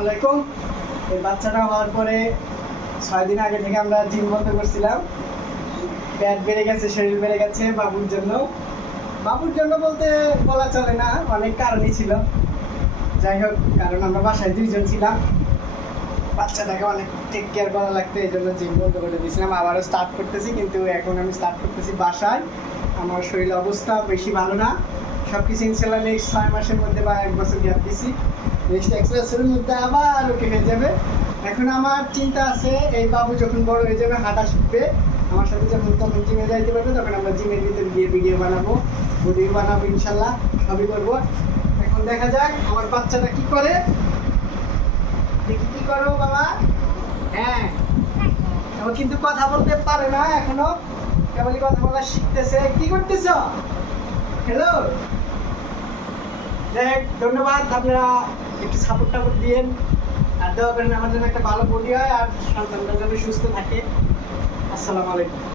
আলাইকুম। এই বাচ্চাটা হওয়ার পরে 6 দিন আগে থেকে আমরা জিম বন্ধ করছিলাম। পেট বেড়ে গেছে, শরীর বেড়ে গেছে বাবুর জন্য। বাবুর জন্য বলতে বলা চলে না, অনেক কারণই ছিল। যাই হোক, কারণ আমরা বাসায় 2 জন ছিলাম, বাচ্চাটাকে অনেক টেক কেয়ার করা লাগতো, এই জন্য জিম বন্ধ করে দিয়েছিলাম। আবারও স্টার্ট করতেছি, কিন্তু এখন আমি স্টার্ট করতেছি বাসায়। আমার শরীরের অবস্থা বেশি ভালো না। সব কিছু ইনশাল্লাহ নেক্সট 6 মাসের মধ্যে বা 1 বছর গ্যাপ দিছি, নেক্সট 1 বছরের মধ্যে আবার ওকে হয়ে যাবে। এখন আমার চিন্তা আছে, এই বাবু যখন বড় হয়ে যাবে, হাঁটা শিখবে, আমার সাথে যখন তখন জিমে যাইতে পারবে, তখন আমরা জিমের ভিতরে গিয়ে ভিডিও বানাবো, ভিডিও বানাবো, ইনশাল্লাহ সবই করবো। এখন দেখা যাক আমার বাচ্চাটা কি করে। দেখি কি করো বাবা। হ্যাঁ, ও কিন্তু কথা বলতে পারে না এখনো, কেবলই কথা বলা শিখতেছে। কি করতেছ? হ্যালো। যাই হোক, ধন্যবাদ। আপনারা একটু সাপোর্ট দিয়েন আর দোয়া করেন আমার জন্য একটা ভালো বডি হয় আর সন্তানটা যেন সুস্থ থাকে। আসসালামু আলাইকুম।